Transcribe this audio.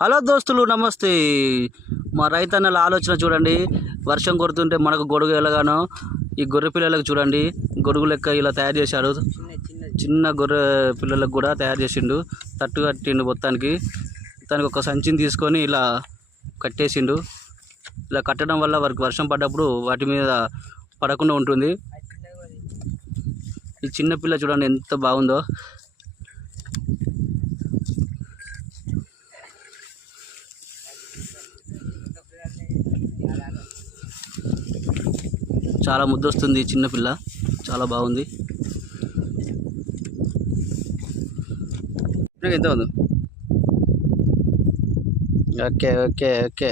Hello దోస్తులు, నమస్తే. మా రైతన్నల ఆలోచన చూడండి. వర్షం కొడుతుంటే మనకు గొడుగు ఎలాగానో ఈ గొర్రె పిల్లలకు చూడండి గొడుగు లెక్క ఇలా తయారు చేశాడు. చిన్న గొర్రె పిల్లలకు కూడా తయారు చేసిండు. తట్టు కట్టిండు మొత్తానికి. దానికి ఒక సంచిని తీసుకొని ఇలా కట్టేసిండు. ఇలా కట్టడం వల్ల వారికి వర్షం పడ్డప్పుడు వాటి మీద పడకుండా ఉంటుంది. ఈ చిన్న పిల్ల చూడండి ఎంత బాగుందో. చాలా ముద్దొస్తుంది చిన్నపిల్ల, చాలా బాగుంది. ఎంత ఉంది? Okay okay okay.